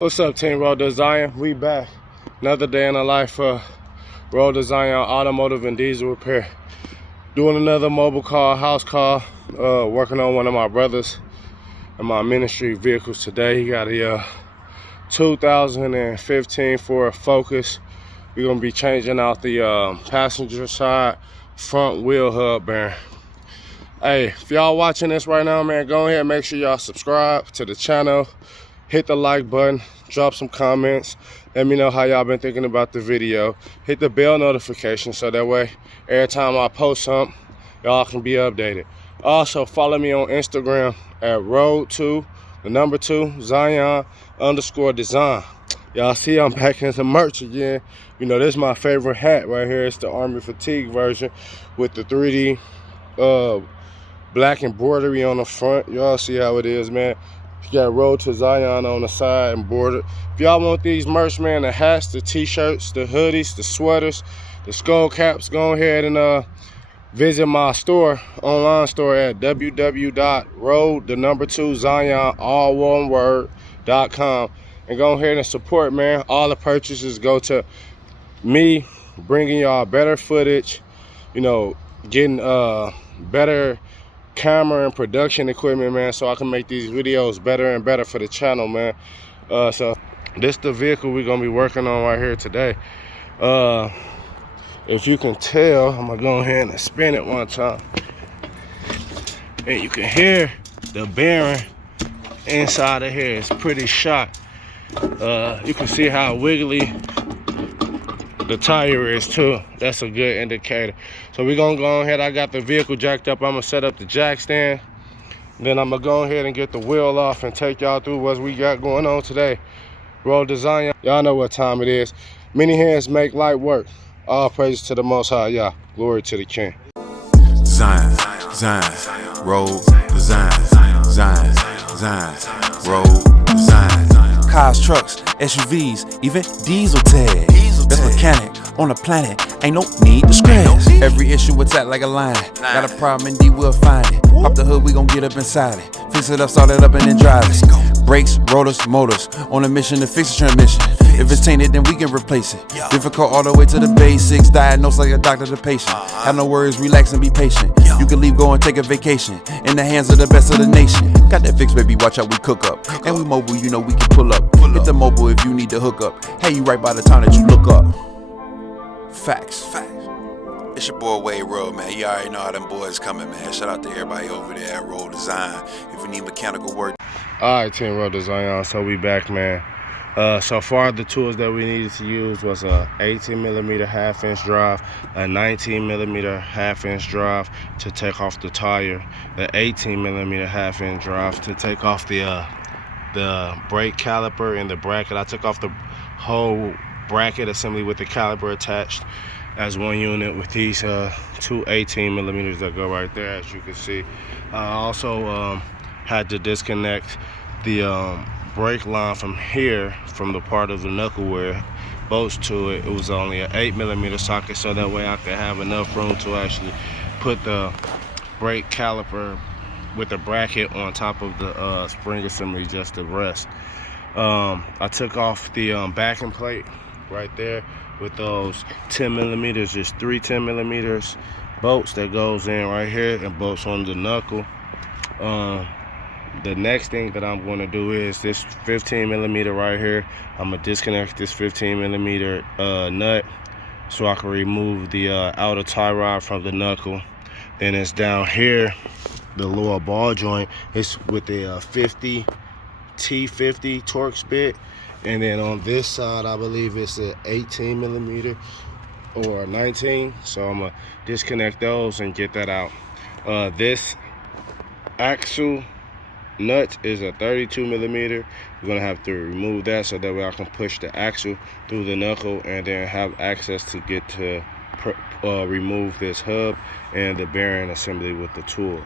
What's up, Team Road Design? We back. Another day in the life for Road Design, automotive and diesel repair. Doing another mobile call, house call. Working on one of my brothers in my ministry vehicles today. He got a 2015 Ford Focus. We're gonna be changing out the passenger side front wheel hub bearing. Hey, if y'all watching this right now, man, go ahead and make sure y'all subscribe to the channel. Hit the like button, drop some comments, let me know how y'all been thinking about the video. Hit the bell notification so that way every time I post something, y'all can be updated. Also follow me on Instagram at road2 Zion_design. Y'all see I'm back into merch again. You know, this is my favorite hat right here. It's the Army Fatigue version with the 3D black embroidery on the front. Y'all see how it is, man. You got Road to Zion on the side and border. If y'all want these merch, man, the hats, the t-shirts, the hoodies, the sweaters, the skull caps, go ahead and visit my store, online store at www.road2Zion, all one word.com, and go ahead and support, man. All the purchases go to me bringing y'all better footage, you know, getting better camera and production equipment, man, so I can make these videos better and better for the channel, man. So this the vehicle we're gonna be working on right here today. If you can tell, I'm gonna go ahead and spin it one time, and you can hear the bearing inside of here. It's pretty shot. You can see how wiggly the tire is too. That's a good indicator. So we're gonna go ahead. I got the vehicle jacked up. I'm gonna set up the jack stand, then I'm gonna go ahead and get the wheel off and take y'all through what we got going on today. Road Design, y'all know what time it is. Many hands make light work. All praises to the Most High, y'all. Glory to the King. Zion, Zion, Road Design, Zion, Zion, Road Design. Cars, trucks, SUVs, even diesel tag. Best mechanic on the planet, ain't no need to scratch. Every issue attack like a lion. Got a problem, indeed we'll find it. Pop the hood, we gon' get up inside it. Fix it up, start it up, and then drive it. Brakes, rotors, motors, on a mission to fix the transmission. If it's tainted, then we can replace it. Difficult all the way to the basics. Diagnose like a doctor to patient. Have no worries, relax and be patient. You can leave, go and take a vacation. In the hands of the best of the nation. Got that fix, baby, watch out, we cook up. And we mobile, you know we can pull up. Hit the mobile if you need to hook up. Hey, you right by the time that you look up. Facts. It's your boy Wade Road, man. You already know how them boys coming, man. Shout out to everybody over there at Road Design. If you need mechanical work. All right, Team Road Design, so we back, man. So far the tools that we needed to use was a 18mm half-inch drive, a 19mm half-inch drive to take off the tire, the 18mm half-inch drive to take off the brake caliper and the bracket. I took off the whole bracket assembly with the caliper attached as one unit with these two 18mm that go right there, as you can see. I also had to disconnect the brake line from here, from the part of the knuckle where bolts to it. It was only an 8mm socket, so that way I could have enough room to actually put the brake caliper with the bracket on top of the spring assembly just to rest. I took off the backing plate right there with those 10mm, just 3 10mm bolts that goes in right here and bolts on the knuckle. The next thing that I'm going to do is this 15mm right here. I'm going to disconnect this 15mm nut so I can remove the outer tie rod from the knuckle. Then it's down here, the lower ball joint. It's with the 50 T50 Torx bit. And then on this side, I believe it's an 18mm or 19. So I'm going to disconnect those and get that out. This axle nut is a 32mm. You're gonna have to remove that so that way I can push the axle through the knuckle and then have access to get to remove this hub and the bearing assembly with the tool.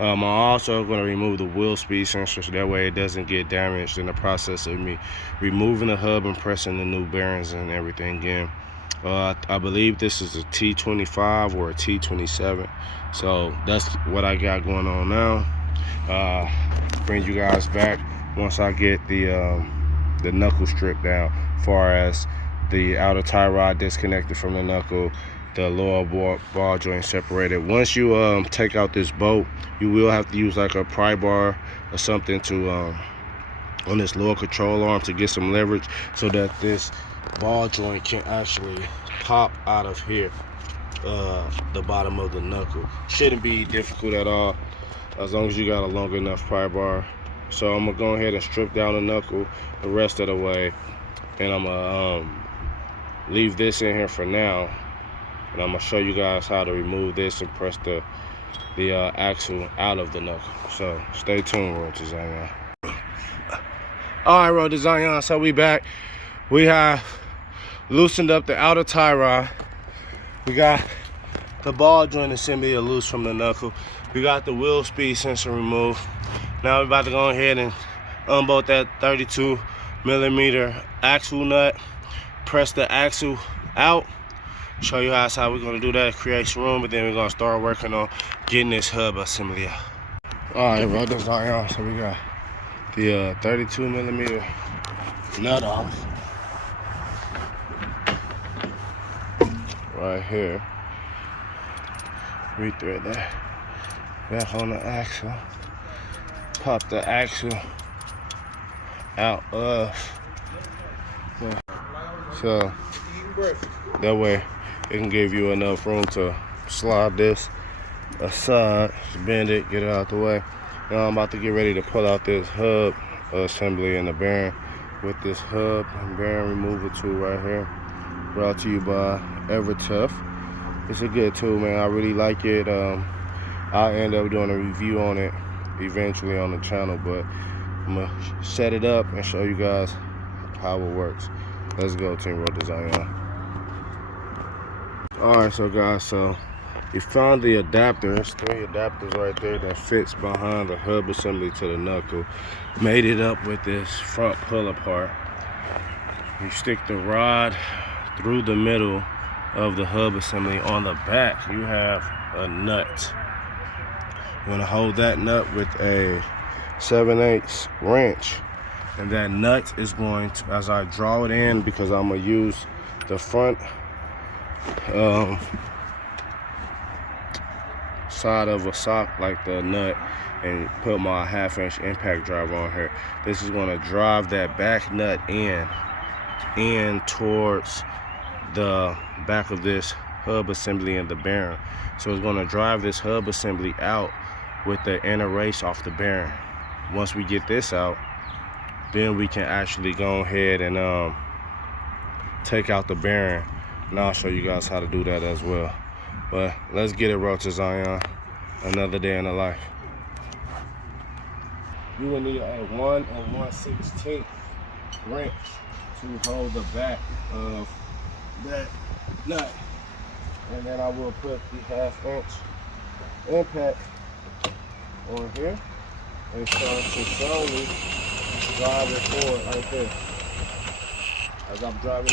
I'm also going to remove the wheel speed sensor so that way it doesn't get damaged in the process of me removing the hub and pressing the new bearings and everything in. I believe this is a T25 or a T27, so that's what I got going on now. Bring you guys back once I get the the knuckle strip down, far as the outer tie rod disconnected from the knuckle, the lower ball joint separated. Once you take out this bolt, you will have to use like a pry bar or something to on this lower control arm to get some leverage, so that this ball joint can actually pop out of here, the bottom of the knuckle. Shouldn't be difficult at all, as long as you got a long enough pry bar. So I'm gonna go ahead and strip down the knuckle the rest of the way, and I'm gonna leave this in here for now, and I'm gonna show you guys how to remove this and press the axle out of the knuckle. So stay tuned, Road to Zion. All right, Road to Zion, so we back. We have loosened up the outer tie rod. We got the ball joint assembly loose from the knuckle. We got the wheel speed sensor removed. Now we're about to go ahead and unbolt that 32mm axle nut, press the axle out, show you guys how we're gonna do that, create some room, but then we're gonna start working on getting this hub assembly out. All right, Road to Zion, so we got the 32mm nut off right here. Rethread that back on the axle. Pop the axle out of so that way it can give you enough room to slide this aside, just bend it, get it out the way. Now I'm about to get ready to pull out this hub assembly and the bearing with this hub and bearing removal tool right here, brought to you by EverTough. It's a good tool, man. I really like it. I'll end up doing a review on it eventually on the channel, but I'm gonna set it up and show you guys how it works. Let's go, Team Road to Zion. All right, so guys, so you found the adapter. There's 3 adapters right there that fits behind the hub assembly to the knuckle. Made it up with this front pull apart. You stick the rod through the middle of the hub assembly. On the back you have a nut. You're gonna hold that nut with a 7/8 wrench, and that nut is going to, as I draw it in, because I'm gonna use the front side of a sock like the nut and put my 1/2" impact driver on here. This is going to drive that back nut in towards the back of this hub assembly and the bearing. So it's going to drive this hub assembly out with the inner race off the bearing. Once we get this out, then we can actually go ahead and take out the bearing, and I'll show you guys how to do that as well. But let's get it, Road to Zion. Another day in the life. You will need a 1 1/16 wrench to hold the back of that nut, and then I will put the 1/2" impact on here and start to slowly drive it forward right there. As I'm driving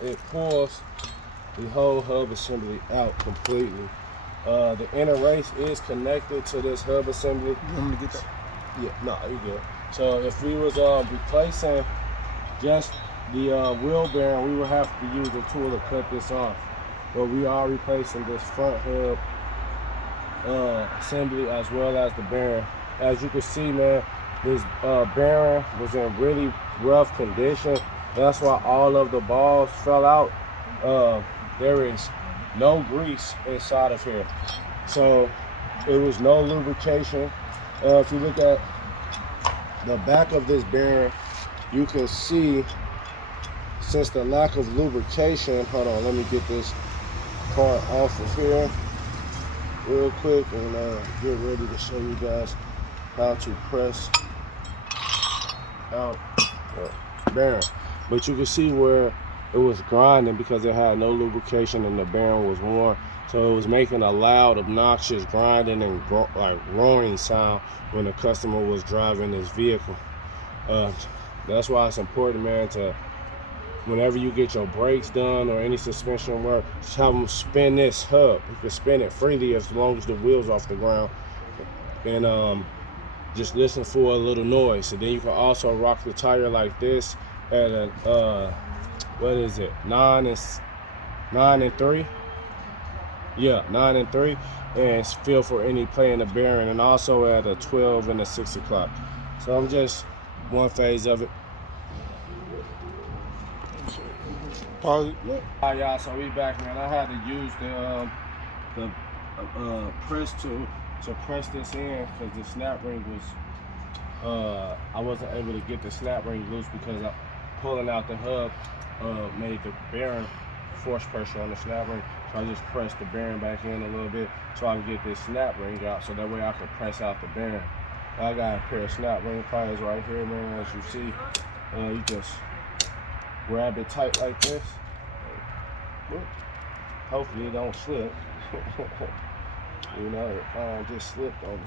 it pulls the whole hub assembly out completely. The inner race is connected to this hub assembly. You want me to get that? Yeah, no, you good. So if we was replacing just the wheel bearing, we would have to use a tool to cut this off. But we are replacing this front hub assembly as well as the bearing. As you can see, man, this bearing was in really rough condition. That's why all of the balls fell out. There is no grease inside of here, so it was no lubrication. If you look at the back of this bearing, you can see, since the lack of lubrication, hold on, let me get this part off of here real quick and get ready to show you guys how to press out the bearing. But you can see where it was grinding because it had no lubrication and the bearing was worn. So it was making a loud, obnoxious grinding and like roaring sound when the customer was driving his vehicle. That's why it's important, man, to whenever you get your brakes done or any suspension work, just have them spin this hub. You can spin it freely as long as the wheel's off the ground, and just listen for a little noise. And then you can also rock the tire like this at a what is it, 9 and 3? Yeah, 9 and 3, and feel for any play in the bearing, and also at a 12 and a 6 o'clock. So I'm just one phase of it. Pause it. All right, y'all. So we back, man. I had to use the press tool to press this in because the snap ring was I wasn't able to get the snap ring loose because pulling out the hub made the bearing force pressure on the snap ring. So I just pressed the bearing back in a little bit so I can get this snap ring out, so that way I can press out the bearing. I got a pair of snap ring pliers right here, man. As you see, you just grab it tight like this. Hopefully it don't slip. You know, it just slipped on me.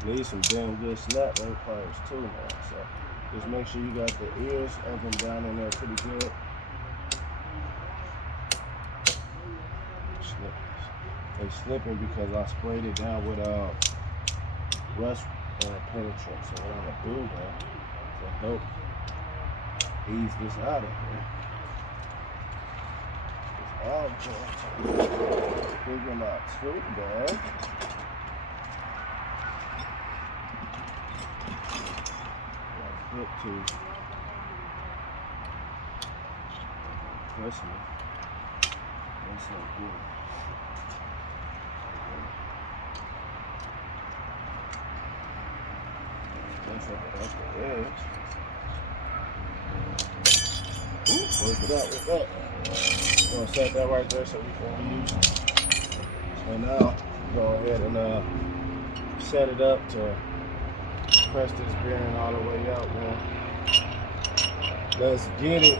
So, need some damn good snap ring pliers too, man. So just make sure you got the ears up and down in there pretty good. They slipping because I sprayed it down with rust penetrant. So what I'm gonna do, man, to help ease this out of here, this object, figure my tool bag. Flip to pressing it. That's not good. That's up the edge. Work it out with that. I'm gonna set that right there so we can reuse it. So now go ahead and set it up to press this bearing all the way out, man. Let's get it.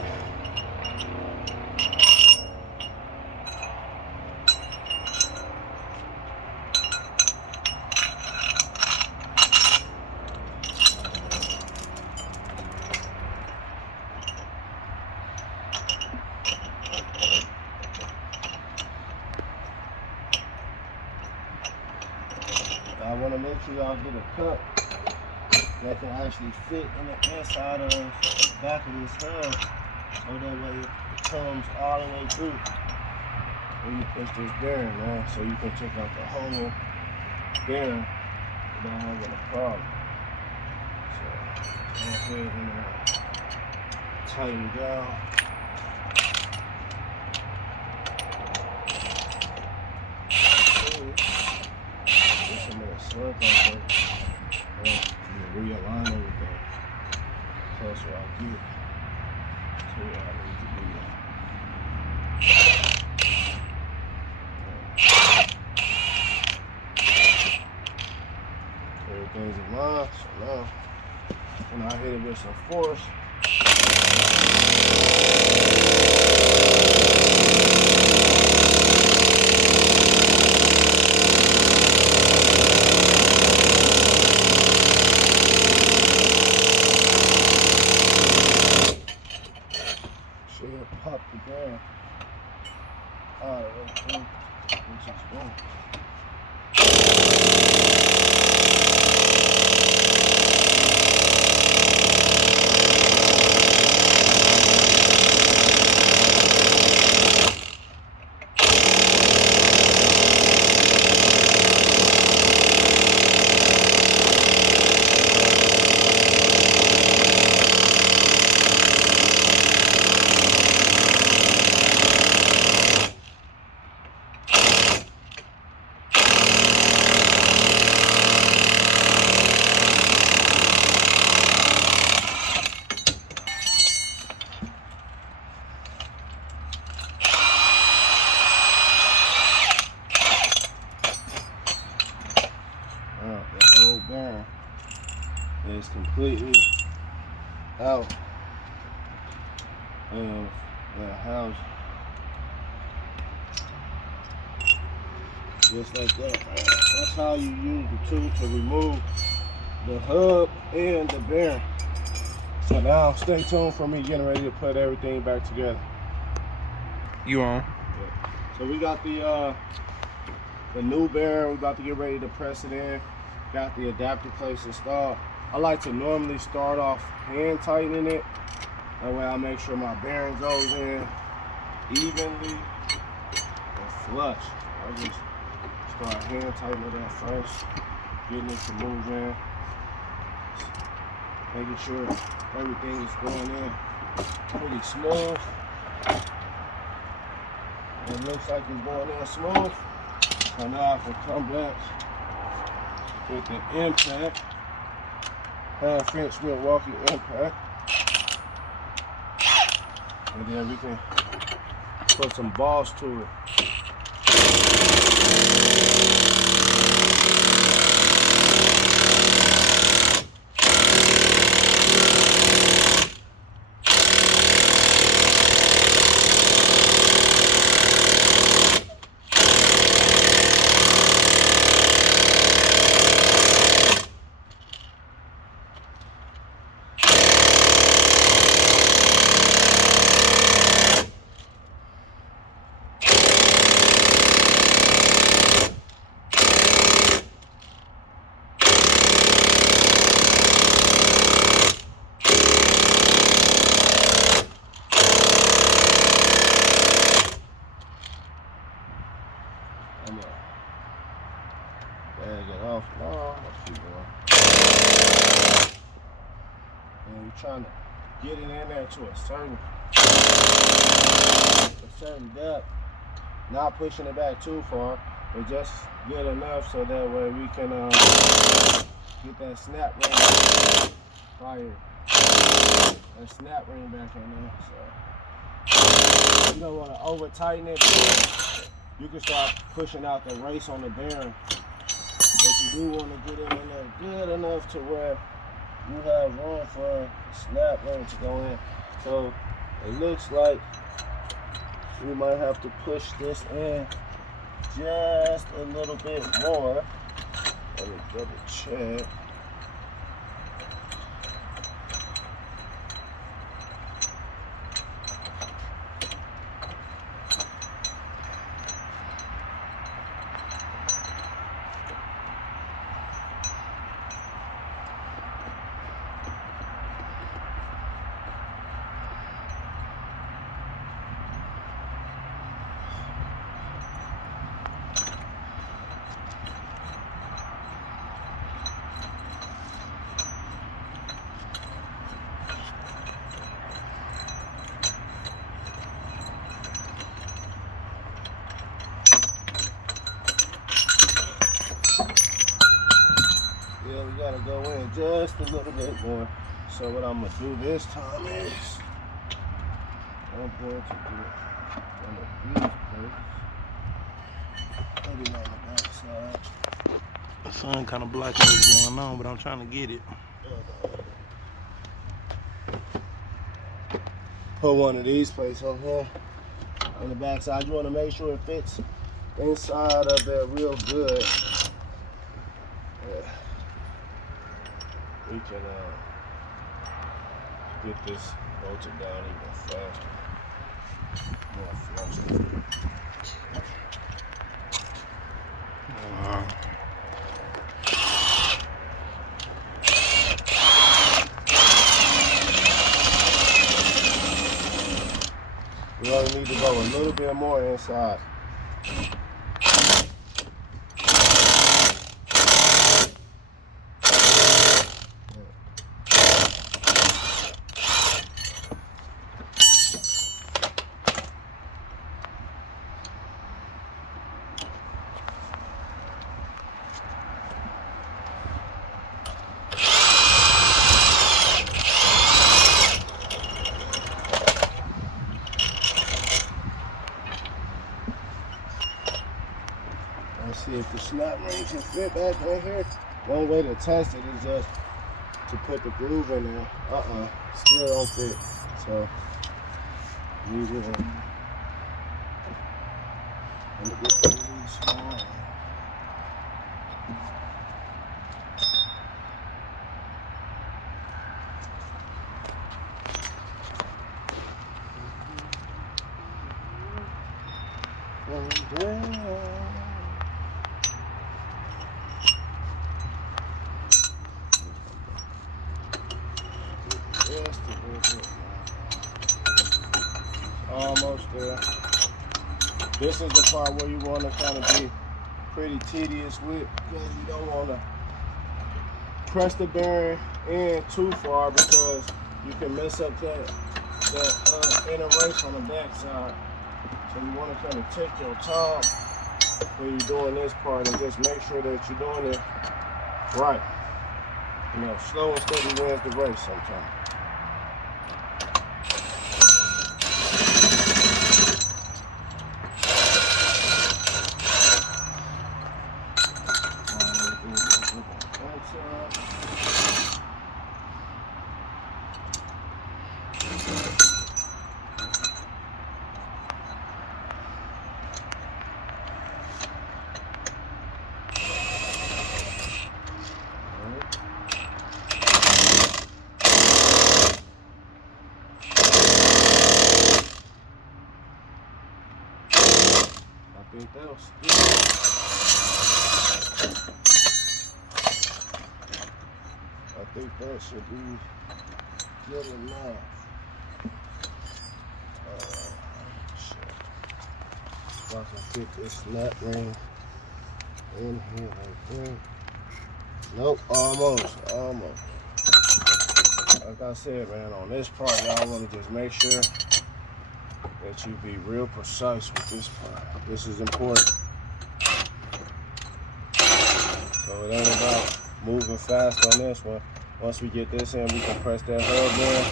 I want to make sure y'all get a cup that can actually fit in the inside of the back of this hub, so that way it comes all the way through when you push this bearing, man, so you can take out the whole bearing without having a problem. So go ahead and tighten down. Slip like that, and realign everything. Closer I get to where I need to be. Everything's in line, so now when I hit it with some force, pop the bearing all the way through, which is good. The old bearing is completely out of that house. Just like that, man. That's how you use the tool to remove the hub and the bearing. So now stay tuned for me getting ready to put everything back together. You on? Yeah. So we got the new bearing. We're about to get ready to press it in. Got the adapter place installed. I like to normally start off hand tightening it. That way I make sure my bearing goes in evenly and flush. I just start hand tightening that first, getting it to move in, making sure everything is going in pretty smooth. It looks like it's going in smooth. So now I can come back with the impact, half-inch Milwaukee impact, and then we can put some balls to it. Bag it off. No, let's keep going. And you're trying to get it in there to a certain depth. Not pushing it back too far, but just good enough so that way we can get that snap ring fire. That snap ring back in there. So you don't want to over tighten it, but you can start pushing out the race on the bearing. But you do want to get it in there good enough to where you have room for a snap ring to go in. So it looks like we might have to push this in just a little bit more. Let me double check. Yeah, we gotta go in just a little bit more. So what I'm gonna do this time is I'm going to do it on the beef first. Maybe on the back side. The sun kind of blocking what's going on, but I'm trying to get it. Put one of these plates on here on the back side. You want to make sure it fits inside of there real good. Yeah. We can get this bolted down even faster. More flush. We only need to go a little bit more inside. Let's see if the snap ring can fit back in here. One way to test it is just to put the groove in there. Still don't fit. So Leave it in. And get the release on. Almost there. This is the part where you want to kind of be pretty tedious with, because you don't want to press the bearing in too far, because you can mess up that inner race on the back side. So you want to kind of take your time when you're doing this part and just make sure that you're doing it right. You know, slow and steady wins the race sometimes. I think that'll stick. I think that should be good enough. Shit. If I can fit this nut ring in here like that. Nope, almost. Like I said, man, on this part, y'all want to just make sure that you be real precise with this part. This is important. So it ain't about moving fast on this one. Once we get this in, we can press that hub in,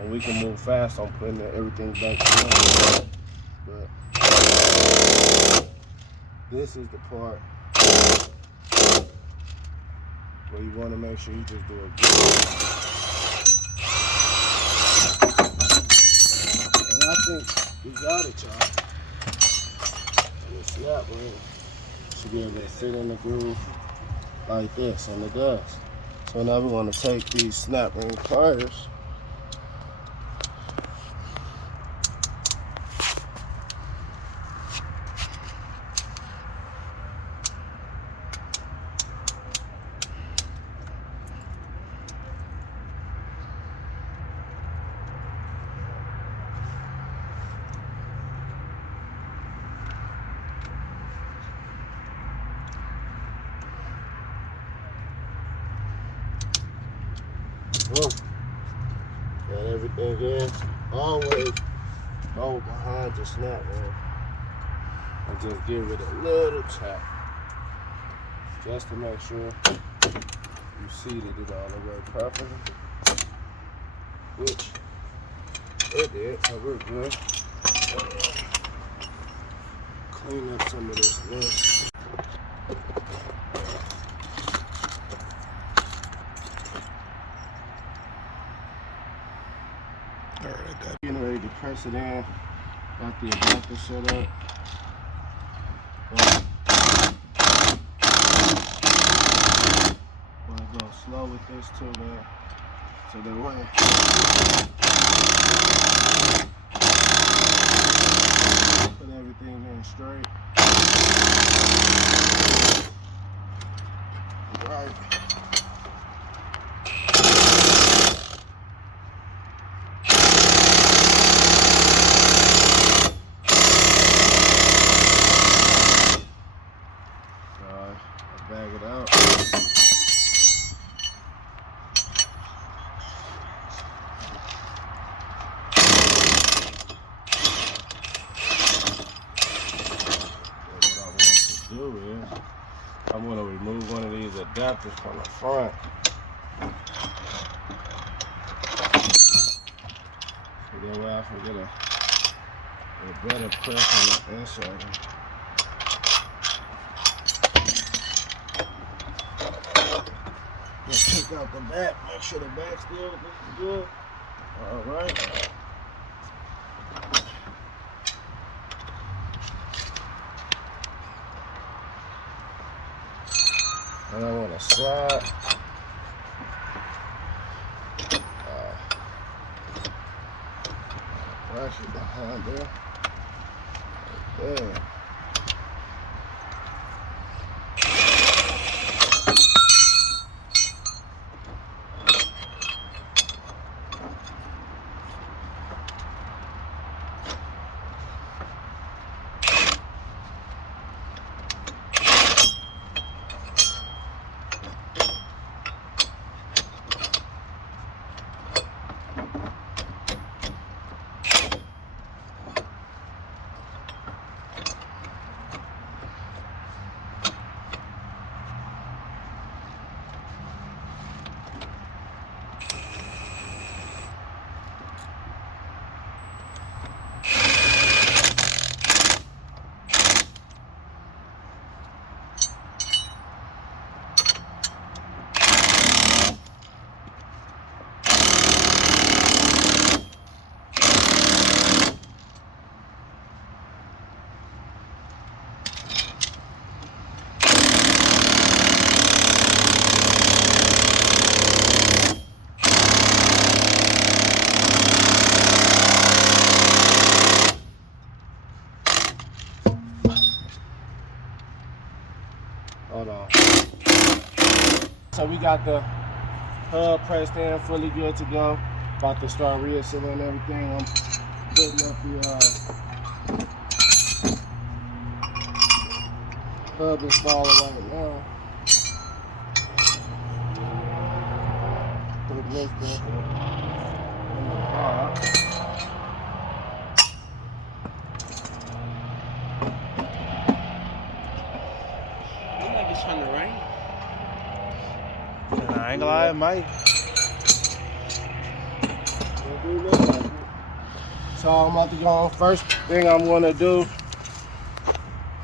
and we can move fast on putting everything back together. But this is the part where you want to make sure you just do it good. And I think we got it, y'all. And the snap ring should be able to fit in the groove like this, and it does. So now we want to take these snap ring pliers . Got everything in. Always go behind the snap ring and just give it a little tap, just to make sure you seated it all the way properly, which it did, so we're good. Clean up some of this mess. Getting ready to press it in. Got the adapter set up. Want to go slow with this too, man. So that way put everything in straight. Right. Bag it out. What I want to do is I'm going to remove one of these adapters from the front. So that way I can get a better press on the inside. Check out the back, make sure the back still looks good. All right. And I want to slide. Brush it behind there. There. Hold on. So we got the hub pressed in, fully good to go. About to start reassembling everything. I'm putting up the hub installer right now. Put this in the box. On the right. I ain't gonna lie, it might. So I'm about to go on. First thing I'm gonna do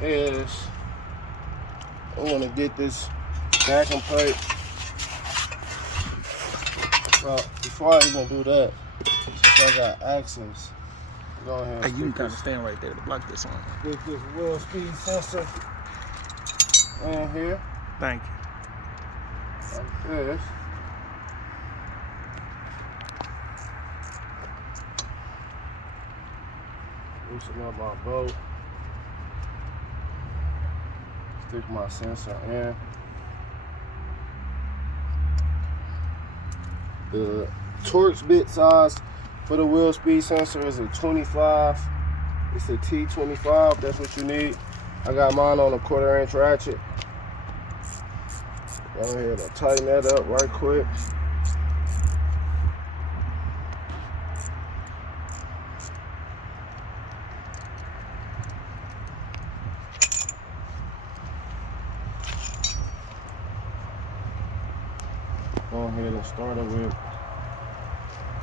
is I'm gonna get this vacuum plate. Well, before I even do that, since I got access, go ahead. Hey, you can kind of stand right there to block this one. Get this wheel speed sensor in here. Thank you. Like this. Loosen up my bolt. Stick my sensor in. The Torx bit size for the wheel speed sensor is a 25. It's a T25. That's what you need. I got mine on a 1/4 inch ratchet. Go ahead and tighten that up right quick. Go ahead and start it with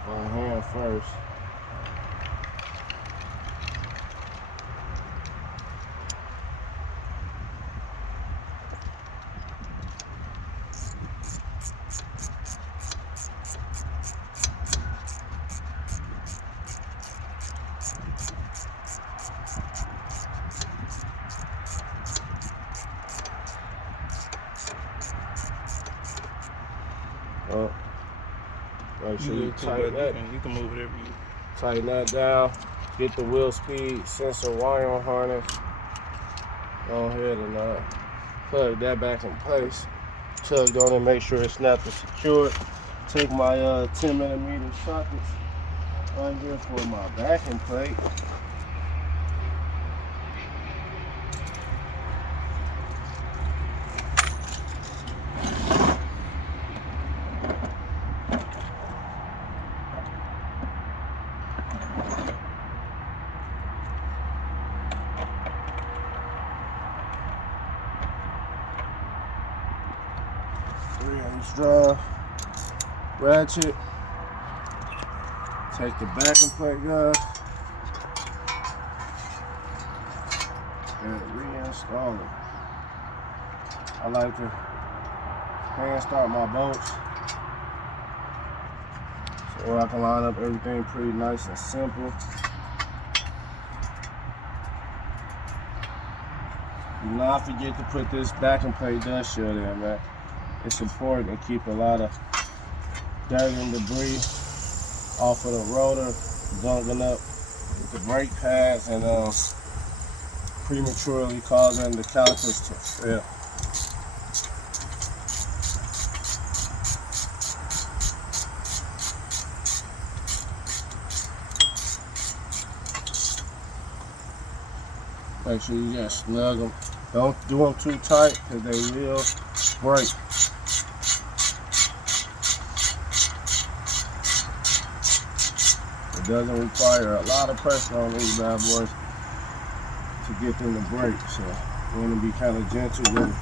my hand first. Make sure you tighten that. You can move it every. Tighten that down. Get the wheel speed sensor wire harness. Go ahead and plug that back in place. Tugged on it, make sure it's snapped and secured. Take my 10mm sockets right here for my backing plate. Drive ratchet, take the backing plate guys and reinstall it. I like to hand start my bolts so I can line up everything pretty nice and simple. Do not forget to put this backing plate dust shield in, man. It's important to keep a lot of dirt and debris off of the rotor, gunking up the brake pads and prematurely causing the calipers to fail. Make sure you just snug them. Don't do them too tight because they will break. It doesn't require a lot of pressure on these bad boys to get them to break, so you want to be kind of gentle with it.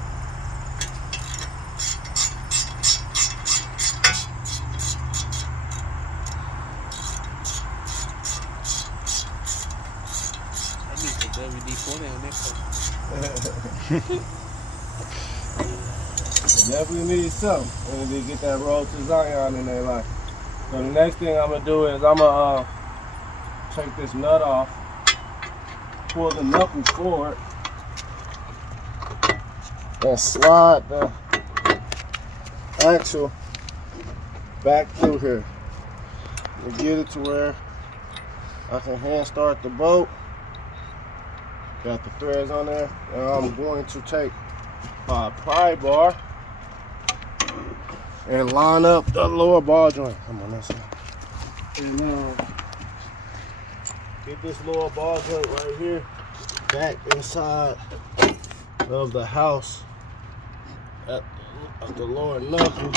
I need some WD-40 on that. Definitely need something and to get that road to Zion in their life. So the next thing I'm gonna do is I'm gonna take this nut off, pull the knuckle forward, and slide the axle back through here. And get it to where I can hand start the bolt. Got the threads on there. Now I'm going to take my pry bar and line up the lower ball joint. Come on, that's it. And get this lower ball joint right here back inside of the house at the lower knuckle.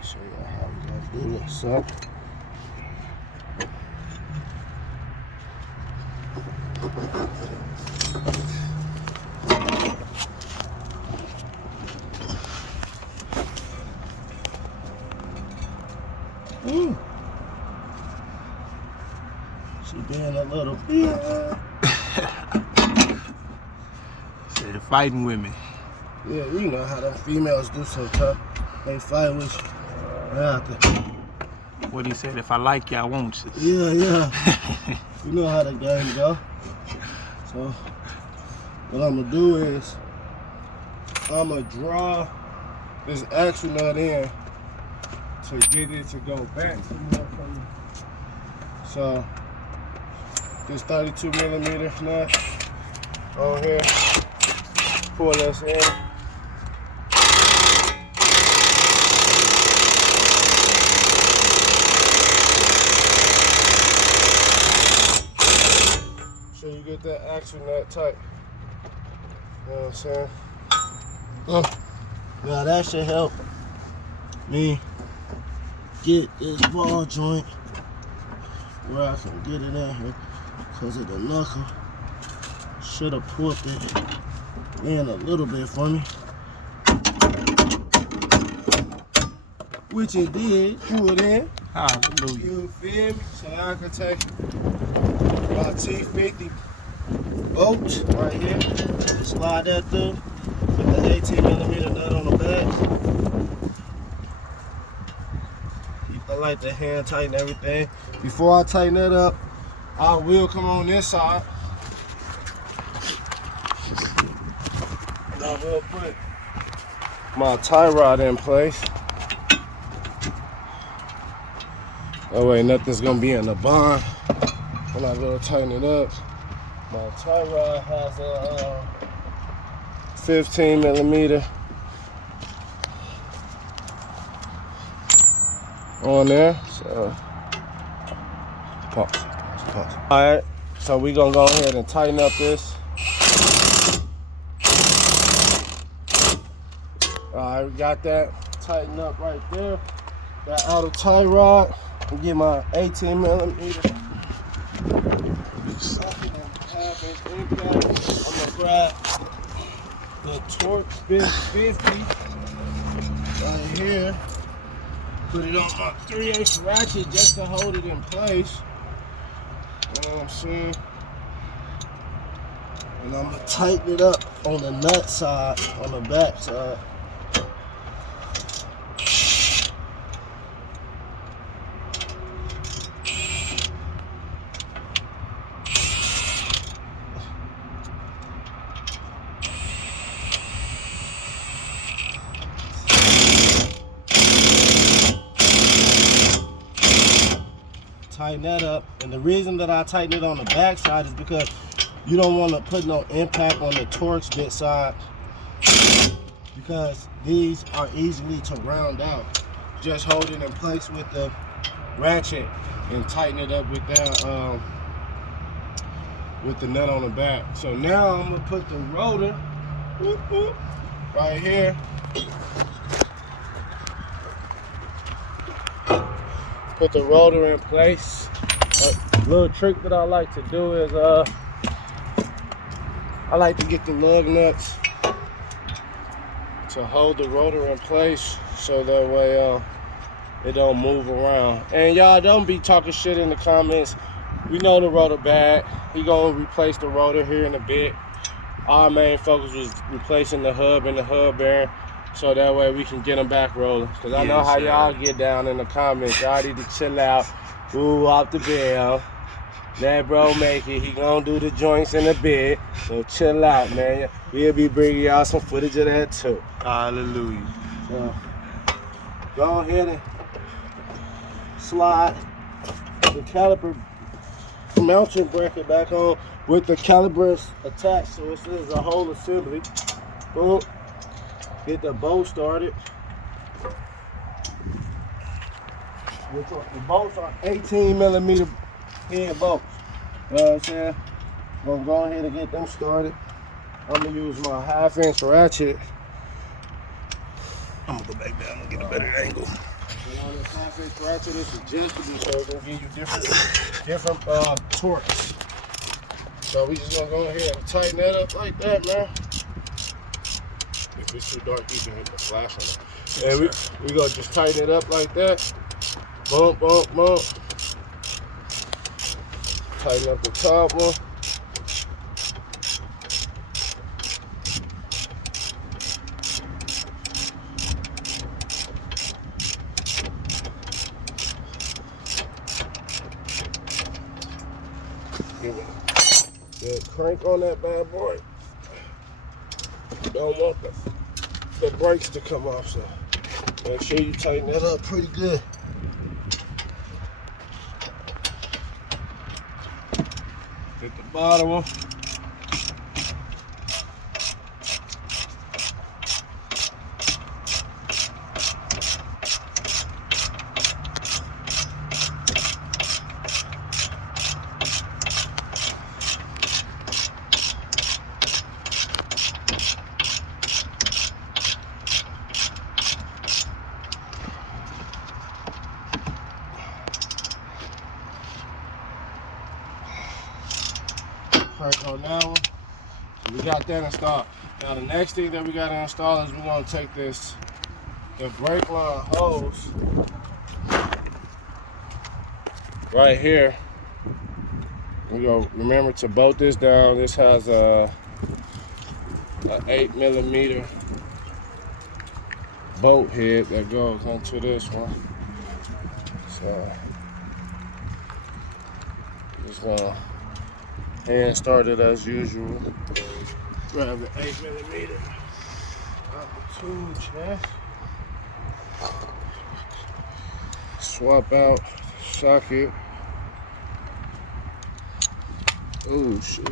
Show you how we gotta do this up. She being a little bitch. Said fighting with me. Yeah, you know how them females do sometimes. They fight with you. What he said, if I like you, I won't. Yeah, yeah. You know how the game go. So what I'm gonna do is I'm gonna draw this axle nut in to get it to go back to the motherfucker. So this 32 millimeter nut on here, pull this in. So you get that axle nut tight. You know what I'm saying? Now that should help me get this ball joint where I can get it in here because of the knuckle. Should have pulled it in a little bit for me. Which it did, drew it in. Hallelujah. You feel me? So now I can take my T50 bolt right here, slide that through, put the 18 millimeter nut on the back. I like to hand tighten everything. Before I tighten it up, I will come on this side. And I will put my tie rod in place. That way nothing's gonna be in the bond when I go to tighten it up. My tie rod has a 15 millimeter on there. So pause. Alright, so we're gonna go ahead and tighten up this. Alright, we got that tightened up right there. That outer tie rod. And get my 18 millimeter. Second and half inch impact. I'm gonna grab the Torque 50 right here. Put it on my 3/8 ratchet just to hold it in place. You know what I'm saying? And I'm gonna tighten it up on the nut side, on the back side. Tighten that up, and the reason that I tighten it on the back side is because you don't want to put no impact on the Torx bit side, because these are easily to round out. Just hold it in place with the ratchet and tighten it up with that with the nut on the back. So now I'm gonna put the rotor right here. Put the rotor in place. A little trick that I like to do is I like to get the lug nuts to hold the rotor in place so that way it don't move around. And y'all don't be talking shit in the comments. We know the rotor bad. He gonna replace the rotor here in a bit. Our main focus was replacing the hub and the hub bearing, so that way we can get them back rolling. Cause I know how y'all get down in the comments. Y'all need to chill out. Ooh, off the bell. That bro make it. He gonna do the joints in a bit. So chill out, man. We'll be bringing y'all some footage of that too. Hallelujah. So go ahead and slide the caliper mounting bracket back on with the calipers attached. So this is a whole assembly. Boom. Get the bolt started. The bolts are 18mm head bolts. You know what I'm saying? I'm gonna go ahead and get them started. I'm gonna use my 1/2" ratchet. I'm gonna go back down and get a better angle. And on this 1/2" ratchet, it's adjustable, so it's gonna give you different torques. So we just gonna go ahead and tighten that up like that, man. If it's too dark, you can hit the flash on it. And we gonna just tighten it up like that. Bump, bump, bump. Tighten up the top one. Give it a good crank on that bad boy. You don't want the brakes to come off, so make sure you tighten that up pretty good. Hit the bottom one. Crank on that one. So we got that installed. Now the next thing that we got to install is we're going to take the brake line hose right here. We're going to remember to bolt this down. This has a 8mm bolt head that goes onto this one. So just gonna hand start it as usual. Grab the 8mm out the tool chest. Swap out socket. Oh shit.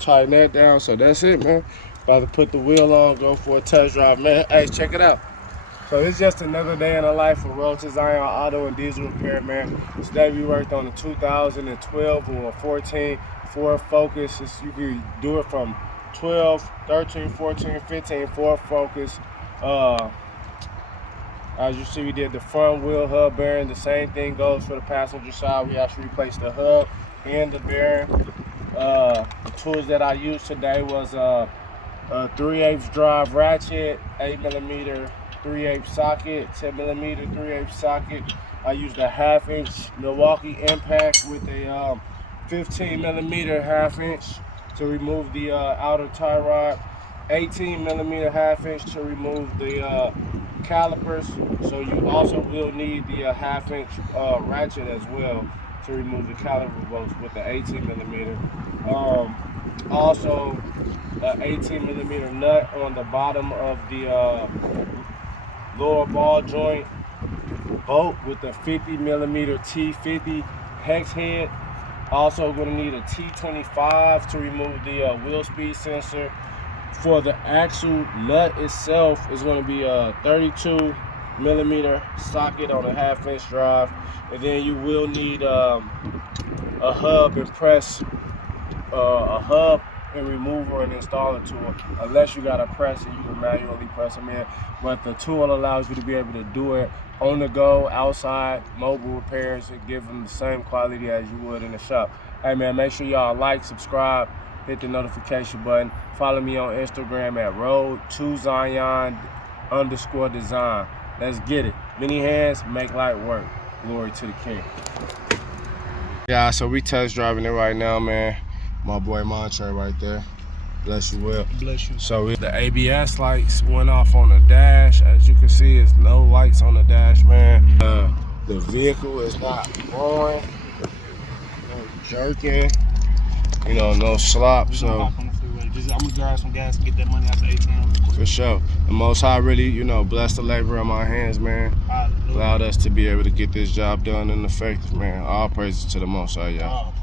Tighten that down, so that's it, man. About to put the wheel on, go for a test drive, man. Hey, check it out. So it's just another day in the life of Road to Zion Auto and Diesel Repair, man. Today we worked on the 2012 or 14 Ford Focus. You can do it from 12, 13, 14, 15 Ford Focus. As you see, we did the front wheel hub bearing. The same thing goes for the passenger side. We actually replaced the hub and the bearing. The tools that I used today was a 3/8 drive ratchet, 8mm 3/8 socket, 10mm 3/8 socket. I used a 1/2" Milwaukee impact with a 15mm 1/2" to remove the outer tie rod, 18mm 1/2" to remove the calipers. So you also will need the 1/2" ratchet as well to remove the caliper bolts with the 18mm. Also, an 18mm nut on the bottom of the lower ball joint bolt with the 50mm T50 hex head. Also going to need a T25 to remove the wheel speed sensor. For the actual nut itself, is going to be a 32mm socket on a 1/2" drive, and then you will need a hub and press, a hub and remover and installer tool. Unless you got a presser, you can manually press them in, but the tool allows you to be able to do it on the go, outside, mobile repairs, and give them the same quality as you would in the shop. Hey man, make sure y'all like, subscribe, hit the notification button. Follow me on Instagram at road2zion_design. Let's get it. Many hands make light work. Glory to the King. Yeah, so we test driving it right now, man. My boy Montre right there. Bless you, Will. Bless you. So the ABS lights went off on the dash. As you can see, there's no lights on the dash, man. The vehicle is not roaring, no jerking, you know, no slop. So I'm gonna drive some gas and get that money out the ATM. for sure, the Most High really, you know, blessed the labor in my hands, man. Allowed us to be able to get this job done and effective, man. All praises to the Most High, y'all.